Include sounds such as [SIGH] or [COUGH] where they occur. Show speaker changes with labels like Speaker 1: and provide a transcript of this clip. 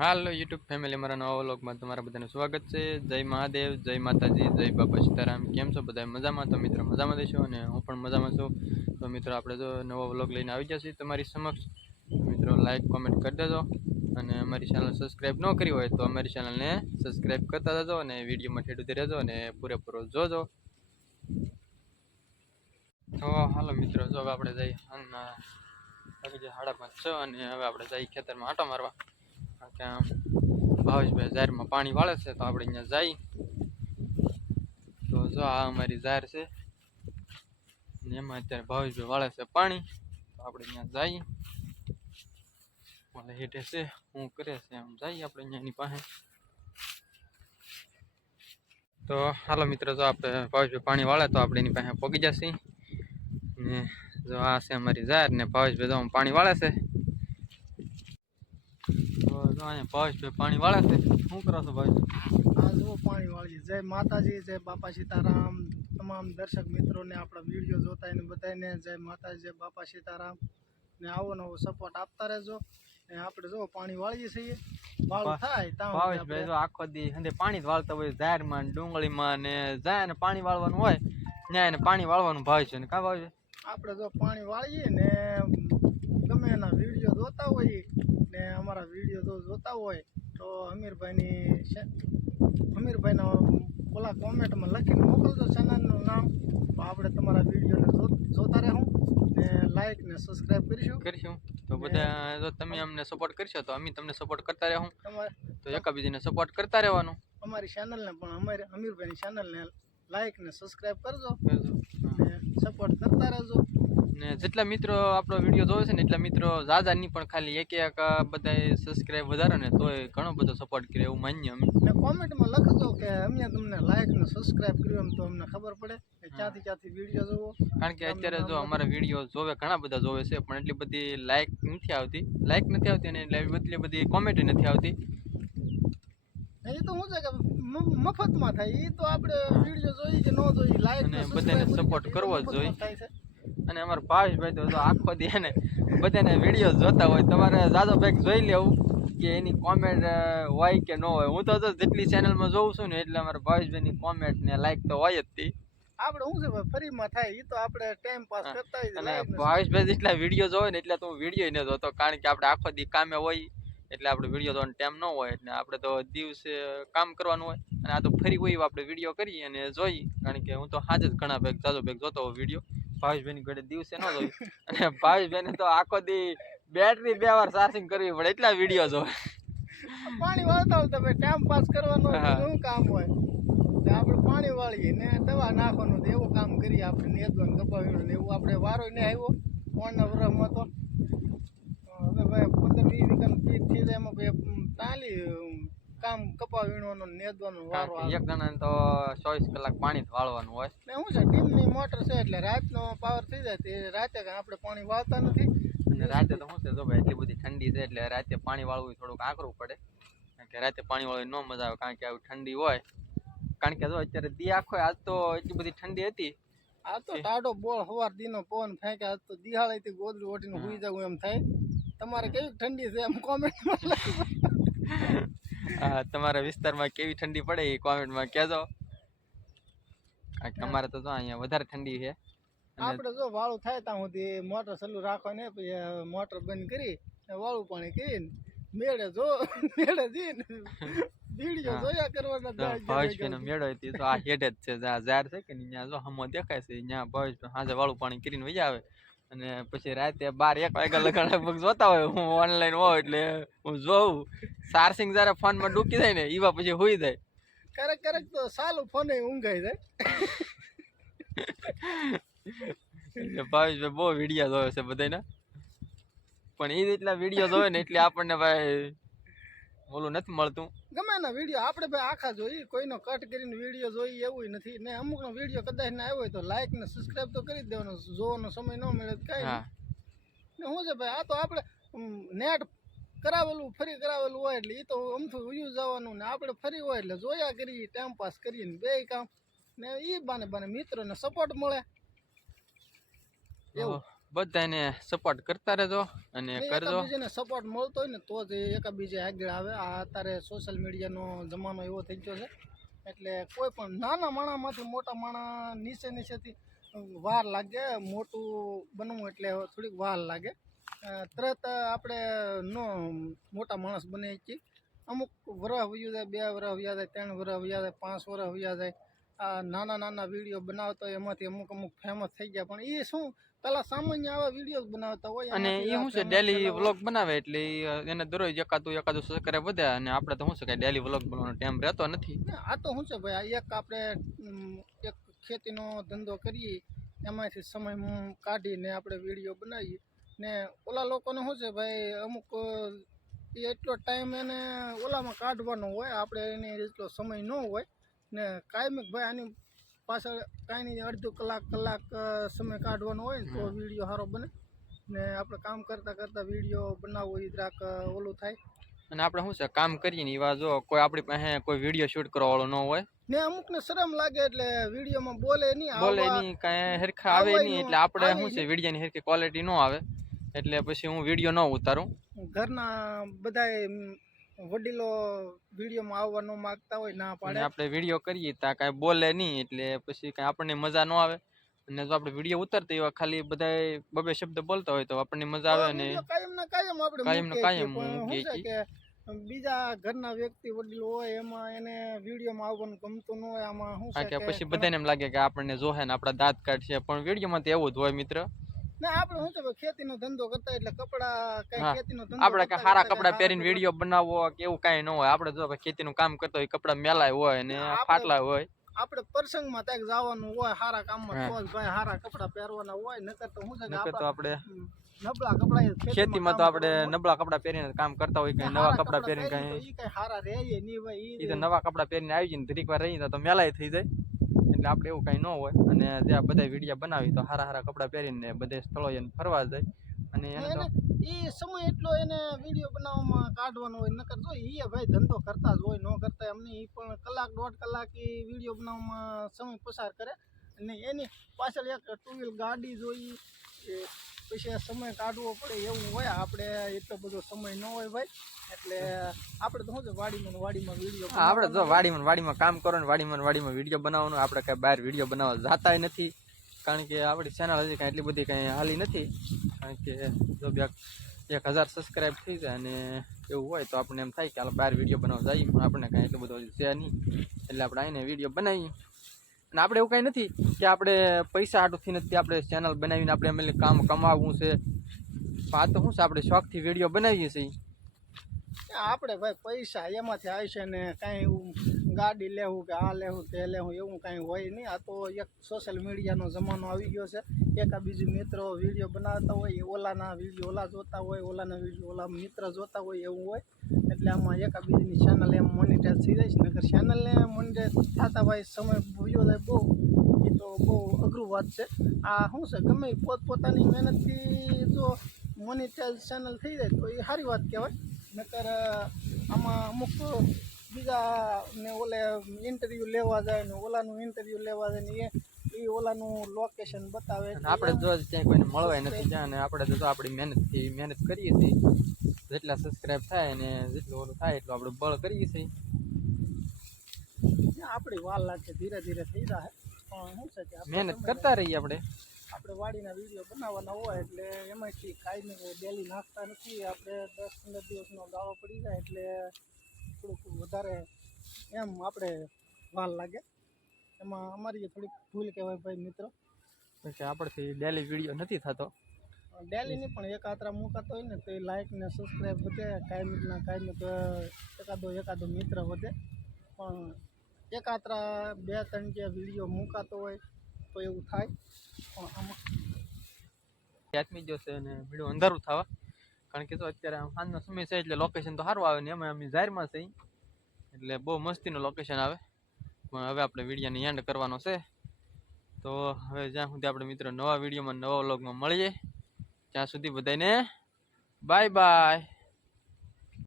Speaker 1: હાલો YouTube family, મારા નવા વ્લોગમાં તમારા બધાનું સ્વાગત છે. જય મહાદેવ, જય માતાજી, જય બાપા સીતારામ. કેમ છો બધા મજામાં? તો મિત્રો મજામાં દેશો અને હું પણ મજામાં છું. તો મિત્રો આપણે જો નવો વ્લોગ લઈને આવી જશે તમારી સમક્ષ. મિત્રો લાઈક કોમેન્ટ કરી દેજો અને અમારી ચેનલ સબસ્ક્રાઈબ ન કરી હોય તો અમારી ચેનલને સબસ્ક્રાઈબ કરતા જજો અને વિડીયોમાં ઠેઠું રહેજો અને પૂરેપૂરો જોજો. તો હાલો મિત્રો, જો આપણે જઈએ. જાય સાડા પાંચ છ અને હવે આપણે જઈએ ખેતરમાં આંટો મારવા. કારણ કે આમ ભાવેશભાઈ ઝારમાં પાણી વાળે છે તો આપણે અહીંયા જઈ. તો જો આ અમારી ઝાર છે. ને એમાં અત્યારે ભાવેશભાઈ વાળે છે પાણી. તો આપણે અહીંયા જઈએ ઓલે હેઠે છે. હું કરે છે આમ જઈએ આપણે અહીંયા એની પાસે. તો હાલો મિત્રો, જો આપણે ભાવેશભાઈ પાણી વાળે તો આપણે એની પાસે પગી જશે ને જો આ છે અમારી ઝાર ને ભાવેશભાઈ જો પાણી વાળે છે. અહીંયા પાણી વાળે છે. શું કરો છો ભાઈ?
Speaker 2: જુઓ પાણી વાળી. જય માતાજી જય બાપા સીતારામ. તમામ દર્શક મિત્રોને આપણા વીડિયો જોતા એને બધાને જય માતાજી જય બાપા સીતારામ. ને આવો નવો સપોર્ટ આપતા રહેજો. ને આપણે જો પાણી વાળીએ છીએ. વાળું થાય ત્યાં
Speaker 1: ભાવેશભાઈ જો આખો દી હંધે પાણી વાળતા હોય ઝાડમાં ડુંગળીમાં ને જાય ને પાણી વાળવાનું હોય ત્યાં એને પાણી વાળવાનું ભાવે છે. ને કાં ભાવે? છે
Speaker 2: આપણે જો પાણી વાળીએ ને ગમે એના વીડિયો જોતા હોઈએ ને અમારા વીડિયો જો જોતા હોય તો અમીરભાઈની અમીરભાઈના ઓલા કોમેન્ટમાં લખીને મોકલજો ચેનલનું નામ. તો આપણે તમારા વિડીયોને જોતા રહેવું ને લાઈક ને સબસ્ક્રાઈબ કરીશું.
Speaker 1: કરીશું. તો બધા જો તમે અમને સપોર્ટ કરશો તો અમે તમને સપોર્ટ કરતા રહેવું તો એકાબીજીને સપોર્ટ કરતા રહેવાનું.
Speaker 2: અમારી ચેનલને પણ અમારી અમીરભાઈની ચેનલને લાઈક ને સબસ્ક્રાઈબ કરજો
Speaker 1: કરજો.
Speaker 2: સપોર્ટ કરતા રહેજો.
Speaker 1: ને જેટલા મિત્રો આપણો વીડિયો જોવે છે ને એટલા મિત્રો ઝાઝા નહીં પણ ખાલી એક એક બધા સબસ્ક્રાઈબ વધારે ને તોય ઘણો બધો સપોર્ટ કરે એવું માન્ય અમે.
Speaker 2: ને કોમેન્ટમાં લખજો કે અમે તમને લાઈક ને સબસ્ક્રાઇબ કર્યું એમ તો અમને ખબર પડે. કે ક્યાંથી ક્યાંથી વીડિયો જોવો.
Speaker 1: કારણ કે અત્યારે જો અમારા વીડિયો જોવે ઘણા બધા જોવે છે પણ એટલી બધી લાઈક નથી આવતી. લાઈક નથી આવતી અને એટલે બધી કોમેન્ટ નથી આવતી.
Speaker 2: એ તો શું છે કે મફતમાં થાય. એ તો આપણે વીડિયો જોઈએ કે ન જોઈએ લાઈક
Speaker 1: અને
Speaker 2: ને
Speaker 1: બધાને
Speaker 2: સપોર્ટ
Speaker 1: કરવો જ જોઈએ. અને અમારા ભાવેશભાઈ તો જો આખો દી ને બધાને વીડિયો જોતા હોય. તમારે જાજો ભાઈ જોઈ લેવું કે એની કોમેન્ટ હોય કે ન હોય. હું તો જેટલી ચેનલમાં જોઉં છું ને એટલે અમારા ભાવેશભાઈની કોમેન્ટ ને લાઈક તો હોય જ તી.
Speaker 2: આપણે શું છે ફરીમાં થાય. એ તો આપણે ટાઈમ પાસ કરતા
Speaker 1: અને ભાવેશભાઈ જેટલા વીડિયો જોવે ને એટલે તો હું વીડિયો ન જોતો. કારણ કે આપણે આખો દી કામે હોય એટલે આપણે વીડિયો જોવાનો ટાઈમ ન હોય. એટલે આપણે તો દિવસે કામ કરવાનું હોય. અને આ તો ફરી હોય આપણે વીડિયો કરીએ અને જોઈ કારણ કે હું તો હાજ જ ઘણા ભેગ જાજો ભેગ જોતો હોઉં વીડિયો ભાવેશભાઈની ઘરે દિવસે ન જોયું અને ભાવેશભાઈને તો આખો દી બેટરી બે વાર ચાર્જિંગ કરવી પડે એટલા વીડિયો જોવે.
Speaker 2: પાણી વાળતા હોય તો ભાઈ ટાઈમ પાસ કરવાનું શું કામ હોય? આપણે પાણી વાળીએ ને દવા નાખવાનું એવું કામ કરીએ આપણે નેદવાનું દબાવ્યું ને એવું. આપણે વારો ને આવ્યો ફોનના વરસમાં તો. હવે ભાઈ પંદર વીસ વીઘાનું પીટ થઈ જાય એમાં ભાઈ તાલી કામ કપા વીણવાનું નેદવાનું વારો
Speaker 1: એક જણાને તો ચોવીસ કલાક પાણી જ વાળવાનું હોય.
Speaker 2: ને શું છે ટીમની મોટર છે એટલે રાતનો પાવર થઈ જાય તે રાતે કાંઈ આપણે પાણી વાળતા નથી.
Speaker 1: અને રાતે તો શું છે જો ભાઈ એટલી બધી ઠંડી છે એટલે રાતે પાણી વાળવું થોડુંક આકરું પડે. કારણ કે રાતે પાણી વાળવું ન મજા આવે કારણ કે આવી ઠંડી હોય. કારણ કે જો અત્યારે દી આખો આજ તો એટલી બધી ઠંડી હતી.
Speaker 2: આ તો ટાઢો બોળ સવાર દીનો પવન ફેંકે આજ તો દિહાળીથી ગોદડું ઓઢીને હુઈ જાવ એમ થાય. તમારે કેવી ઠંડી છે એમ કોમેન્ટમાં લખજો.
Speaker 1: આ [LAUGHS] તમારા વિસ્તારમાં કેવી ઠંડી પડે એ કોમેન્ટમાં કહેજો. અમારે તો જો અહીંયા વધારે ઠંડી છે.
Speaker 2: આપણે જો વાળું થાય ત્યાં સુધી મોટર ચાલુ રાખવાની પછી મોટર બંધ કરી વાળું પાણી કરીને મેળે જો મેળે જઈને વીડિયો જોયા કરવાના દાળ
Speaker 1: ભાવેશભાઈનો મેળો હતી તો આ હેડ જ છે ઝાડ છે કે ત્યાં જો હમો દેખાય છે ત્યાં ભાવેશભાઈ હાજે વાળું પાણી કરીને વહી આવે. અને પછી રાતે બાર એક વાગ્યા લગાડે જોતા હોય હું ઓનલાઈન હોઉં એટલે હું જોઉં. ચાર્જિંગ જ્યારે ફોનમાં ડૂકી જાય ને એવા પછી હોઈ જાય.
Speaker 2: કરેક કરેક તો સાલું ફોને ઊંઘાઈ જાય.
Speaker 1: ભાવેશભાઈ બહુ વીડિયો જોવે છે બધાને પણ એ એટલા વીડિયો જોવે ને એટલે આપણને ભાઈ ઓલું નથી મળતું.
Speaker 2: ગમે ના વીડિયો આપણે ભાઈ આખા જોઈએ કોઈનો કટ કરીને વીડિયો જોઈએ એવું નથી. ને અમુકનો વીડિયો કદાચ ના આવ્યો હોય તો લાઈક ને સબસ્ક્રાઈબ તો કરી દેવાનો. જોવાનો સમય ન મળે કાંઈ ને શું છે ભાઈ આ તો આપણે નેટ કરાવેલું ફરી કરાવેલું હોય એટલે એ તો અમથું ઉયું જવાનું ને આપણે ફરી હોય એટલે જોયા કરીએ ટાઈમ પાસ કરીએ ને બે કામ. ને એ બાને બાને મિત્રોને સપોર્ટ મળે. એવું.
Speaker 1: બધાને સપોર્ટ કરતા રહેજો અને કરજો.
Speaker 2: બીજાને સપોર્ટ મળતો હોય ને તો જ એ આગળ આવે. આ અત્યારે સોશિયલ મીડિયાનો જમાનો એવો થઈ ગયો છે. એટલે કોઈ પણ નાના માણામાંથી મોટા માણા નીચે નીચેથી વાર લાગે મોટું બનવું એટલે થોડીક વાર લાગે. તરત આપણે નો મોટા માણસ બને છીએ અમુક વરહ વયું જાય બે વરહ વયા જાય ત્રણ વરહ વયા જાય પાંચ વરહ વયા જાય. આ નાના નાના વીડિયો બનાવતા એમાંથી અમુક અમુક ફેમસ થઈ ગયા. પણ એ શું પેલા સામાન્ય આવા વીડિયો બનાવતા હોય.
Speaker 1: અને એ શું છે ડેલી વ્લોગ બનાવે એટલે એને દરરોજ એકાદું એકાદું સબસ્ક્રાઈબ વધે અને આપણે તો શું છે કે ડેલી વ્લોગ બનાવવાનો ટાઈમ રહેતો નથી.
Speaker 2: આ તો શું છે ભાઈ આ એક આપણે એક ખેતીનો ધંધો કરીએ એમાંથી સમય કાઢીને આપણે વીડિયો બનાવીએ. ને ઓલા લોકોને શું છે ભાઈ અમુક એ એટલો ટાઈમ એને ઓલામાં કાઢવાનો હોય આપણે એને એટલો સમય ન હોય ને કાયમિક ભાઈ આની પાછળ કાંઈ નહીં અડધો કલાક કલાક સમય કાઢવાનો હોય ને તો વીડિયો સારો બને. ને આપણે કામ કરતાં કરતાં વીડિયો બનાવવો એ જરાક ઓલું થાય.
Speaker 1: અને આપણે શું છે કામ કરીએ ને એવા જો કોઈ આપણી પાસે કોઈ વીડિયો શૂટ કરવા વાળો ન હોય.
Speaker 2: ને અમુકને શરમ લાગે એટલે વિડીયોમાં બોલે નહીં
Speaker 1: બોલે નહીં કાંઈ હરખા આવે નહીં એટલે આપણે શું છે વિડીયોની હરખી ક્વોલિટી ન આવે. એટલે પછી હું વીડિયો ન ઉતારું.
Speaker 2: ઘરના બધાય વડીલો વિડીયોમાં આવવા ન માગતા હોય ના પાડે.
Speaker 1: આપણે વીડિયો કરીએ ત્યાં કાંઈ બોલે નહીં એટલે પછી કાંઈ આપણને મજા ન આવે. અને જો આપણે વીડિયો ઉતારતા એવા ખાલી બધાય બબે શબ્દ બોલતા હોય તો આપણને મજા આવે
Speaker 2: ને કાયમ ના કાયમ આપણે
Speaker 1: કાયમ ને કાયમ
Speaker 2: કે બીજા ઘરના વ્યક્તિ વડીલો હોય એમાં એને વિડીયોમાં આવવાનું ગમતું ન હોય આમાં શું
Speaker 1: કે પછી બધાને એમ લાગે કે આપણને જોહે ને આપણા દાંત કાઢશે પણ વિડીયોમાં તો એવું જ હોય મિત્ર.
Speaker 2: ના આપણે શું છે કે ખેતીનો ધંધો કરતા એટલે કપડા કઈ. ખેતીનો ધંધો
Speaker 1: આપણે
Speaker 2: કરતા
Speaker 1: સારા કપડા પહેરીને વીડિયો બનાવવો કે એવું કઈ ન હોય. આપણે જો ખેતીનું કામ કરતા હોય કપડા મેલાય હોય ને ફાટલા હોય.
Speaker 2: આપણે પ્રસંગમાં ત્યાં જવાનું હોય સારા કામમાં. તો ભાઈ સારા કપડા પહેરવાના હોય નકર તો શું છે
Speaker 1: નકર તો
Speaker 2: આપણે નબળા કપડા
Speaker 1: ખેતીમાં તો આપણે નબળા કપડા પહેરીને કામ કરતા હોય કઈ નવા કપડાં પહેરીને કઈ
Speaker 2: સારા રહે નહીં ભાઈ
Speaker 1: એ તો નવા કપડા પહેરીને આવી જઈને ધરીક વાર રહી તો મેલાય થઈ જાય. એટલે આપણે એવું કાંઈ ન હોય. અને ત્યાં બધા વીડિયો બનાવી તો સારા સારા કપડાં પહેરીને બધે સ્થળો એને ફરવા જાય. અને
Speaker 2: એ સમય એટલો એને વીડિયો બનાવવામાં કાઢવાનો હોય, નકર જો એ ભાઈ ધંધો કરતા જ હોય, ન કરતા એમને એ પણ કલાક, દોઢ કલાક એ વીડિયો બનાવવામાં સમય પસાર કરે. અને એની પાછળ એક ટુ વ્હીલ ગાડી જોઈ પછી સમય કાઢવો પડે એવું હોય. આપણે એટલો બધો સમય ન હોય ભાઈ. એટલે આપણે તો શું છે, વાડીમાં વાડીમાં વીડિયો
Speaker 1: આપણે જો વાડીમાં વાડીમાં કામ કરો ને વાડીમાં વાડીમાં વીડિયો બનાવવાનું. આપણે કાંઈ બહાર વીડિયો બનાવવા જાતાય નથી. કારણ કે આપણી ચેનલ હજી કાંઈ એટલી બધી કાંઈ હાલી નથી. કારણ કે જો બે એક હજાર સબસ્ક્રાઈબ થઈ જાય અને એવું હોય તો આપણને એમ થાય કે હાલો બહાર વીડિયો બનાવવા જઈએ. પણ આપણને કાંઈ એટલું બધું છે નહીં. એટલે આપણે આઈને વીડિયો બનાવીએ. અને આપણે એવું કાંઈ નથી કે આપણે પૈસા હાટુથી નથી આપણે ચેનલ બનાવીને આપણે એમ કામ કમાવવું છે. આ તો શું છે, આપણે શોખથી વીડિયો બનાવીએ છીએ.
Speaker 2: આપણે ભાઈ પૈસા એમાંથી આવશે ને કાંઈ એવું ગાડી લેવું કે આ લેવું તે લેવું એવું કાંઈ હોય નહીં. આ તો એક સોશિયલ મીડિયાનો જમાનો આવી ગયો છે. એકા બીજી મિત્રો વીડિયો બનાવતા હોય, એ ઓલાના વીડિયો ઓલા જોતા હોય, ઓલાના વીડિયો ઓલા મિત્ર જોતા હોય એવું હોય. એટલે આમાં એકા બીજીની ચેનલ એમ મોનિટાઈઝ થઈ જાય છે. નકર ચેનલને મોનિટાઈઝ થતા ભાઈ સમય ભૂલ્યો જાય બહુ. એ તો બહુ અઘરું વાત છે. આ શું છે? ગમે પોતપોતાની મહેનતથી જો મોનિટાઈઝ ચેનલ થઈ જાય તો એ સારી વાત કહેવાય. નકર આમાં અમુક બીજા ને ઓલે ઇન્ટરવ્યૂ લેવા જાય ને ઓલાનું ઇન્ટરવ્યૂ લેવા જાય ને એ એ ઓલાનું લોકેશન બતાવે
Speaker 1: અને આપણે જો ક્યાંય કોઈને મળવાય નથી જાય અને આપણે તો આપણી મહેનતથી મહેનત કરીએ છીએ. જેટલા સબસ્ક્રાઈબ થાય ને જેટલું ઓલું થાય એટલું આપણે બળ કરીએ છીએ.
Speaker 2: આપણી વાર લાગે ધીરે ધીરે થઈ જાય. પણ શું છે
Speaker 1: મહેનત કરતા રહીએ આપણે.
Speaker 2: આપણે વાડીના વીડિયો બનાવવાના હોય એટલે એમાંથી કાંઈ ડેલી નાખતા નથી. આપણે દસ પંદર દિવસનો ગાળો પડી જાય એટલે થોડુંક વધારે એમ આપણે વાલ લાગે. એમાં અમારી થોડીક ભૂલ કહેવાય ભાઈ મિત્રો.
Speaker 1: કે આપણથી ડેલી વીડિયો નથી થતો.
Speaker 2: ડેલીની પણ એક આતરા મુકાતો હોય ને તો એ લાઇક ને સબસ્ક્રાઈબ વધે કાયમિકના કાયમિક તો એકાદો એકાદો મિત્ર વધે. પણ એક આતરા બે ત્રણ જે વીડિયો મુકાતો હોય તો એવું થાય. પણ આમાં
Speaker 1: આત્મી જો છે અને વીડિયો અંધારું થવા. કારણ કે તો અત્યારે સાંજનો સમય છે એટલે લોકેશન તો સારું આવે ને એમાં અમે જાહેરમાં છે એટલે બહુ મસ્તીનું લોકેશન આવે. પણ હવે આપણે વિડીયાની એન્ડ કરવાનો છે. તો હવે જ્યાં સુધી આપણે મિત્રો નવા વિડીયોમાં નવા વ્લોગમાં મળીએ, ત્યાં સુધી બધાને બાય બાય